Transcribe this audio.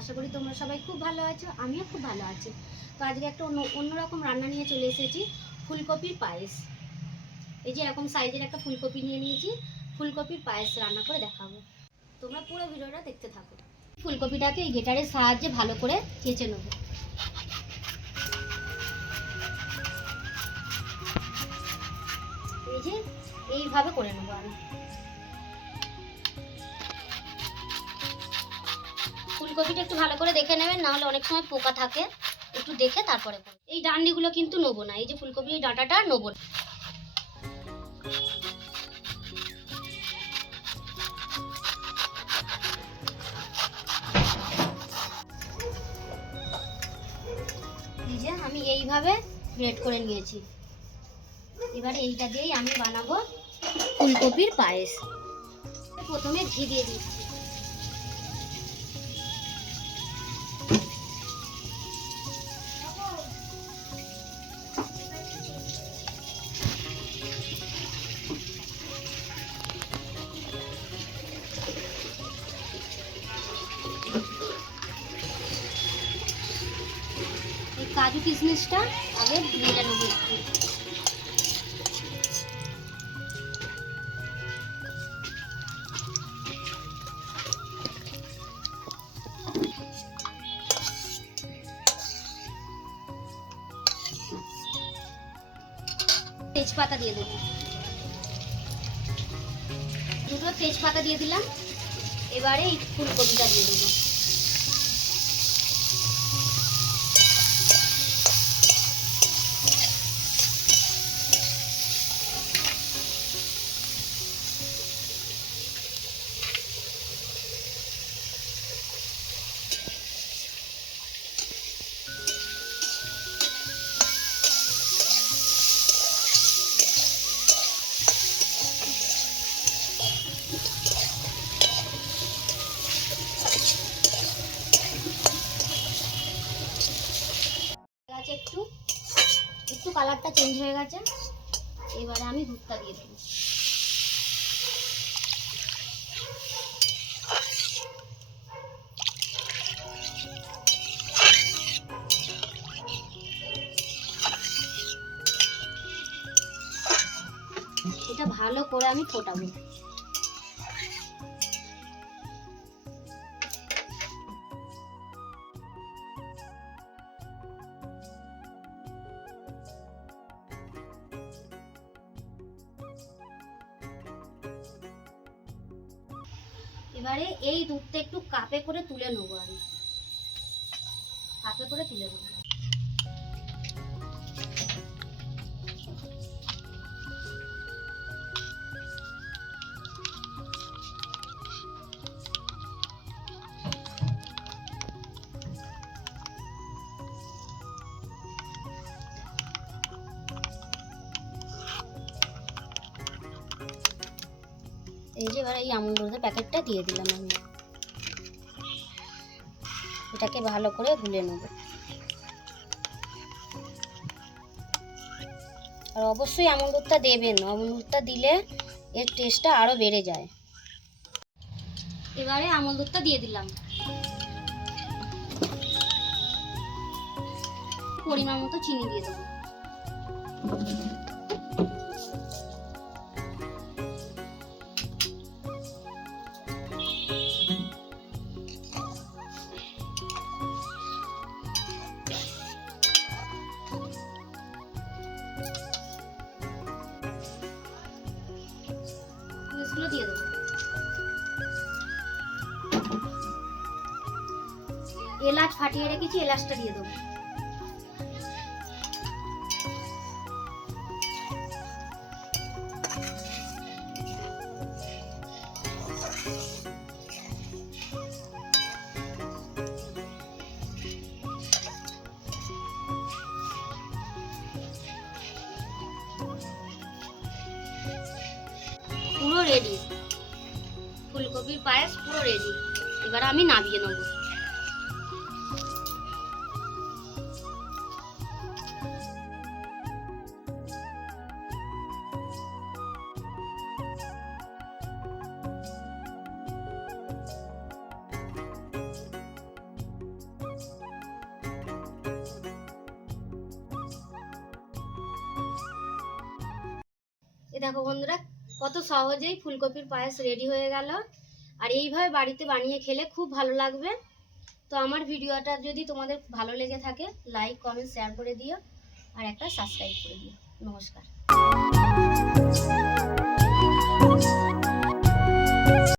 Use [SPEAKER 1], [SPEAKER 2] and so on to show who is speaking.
[SPEAKER 1] আশা করি তোমরা সবাই খুব ভালো আছো, আমিও খুব ভালো আছি। তো আজকে একটা অন্য, অন্যরকম রান্না নিয়ে চলে এসেছি, ফুলকপির পায়েস। এই যে এরকম সাইজের একটা ফুলকপি নিয়ে নিয়েছি, ফুলকপির পায়েস রান্না করে দেখাবো। তোমরা পুরো ভিডিওটা দেখতে থাকো। ফুলকপিটাকে এই গেটারের সাহায্যে ভালো করে কেচে নেব। এই যে, এইভাবে করে নেব আমি। ফুলকপিটা একটু ভালো করে দেখে নেবেন না হলে অনেক সময় পোকা থাকে। একটু দেখে তারপরে। এই ডান্ডিগুলো কিন্তু নেব না, এই যে ফুলকপির ডাঁটাটা নেব না। আমি এইভাবে গ্রেড করে নিয়েছি। এবারে এইটা দিয়েই আমি বানাবো ফুলকপির পায়েস। প্রথমে ঘি দিয়ে দিচ্ছি। কাজু কিশমিশটা আগে মেলে নেব একটু। তেজপাতা দিয়ে দেবো। দুটো তেজপাতা দিয়ে দিলাম। এবারে ফুলকপিটা দিয়ে দেবো। কালারটা চেঞ্জ হয়ে গেছে। এবারে আমি দুধটা দিয়ে দেবো। এটা ভালো করে আমি ফোটাবো। এবারে এই দুধটা একটু কাপে করে তুলে নেব আমি। কাপে করে তুলে নেব। এই যে এবার এই আমুল দুধের প্যাকেটটা দিয়ে দিলাম আমি। এটাকে ভালো করে গুলে নেব। আর অবশ্যই আমুল দুধটা দেবেন, আমুল দুধটা দিলে এর টেস্টটা আরও বেড়ে যায়। এবারে আমুল দুধটা দিয়ে দিলাম। পরিমাণ মতো চিনি দিয়ে দেবো। এলাচ ফাটিয়ে রেখেছি, এলাচটা দিয়ে দেবো। পুরো রেডি ফুলকপির পায়েস পুরো রেডি এবার আমি নামিয়ে নেব। দেখো বন্ধুরা, কত সহজেই ফুলকপির পায়েস রেডি হয়ে গেল। আর এইভাবে বাড়িতে বানিয়ে খেলে খুব ভালো লাগবে। তো আমার ভিডিওটা যদি তোমাদের ভালো লেগে থাকে লাইক কমেন্ট শেয়ার করে দিও। আর একটা সাবস্ক্রাইব করে দিও। নমস্কার।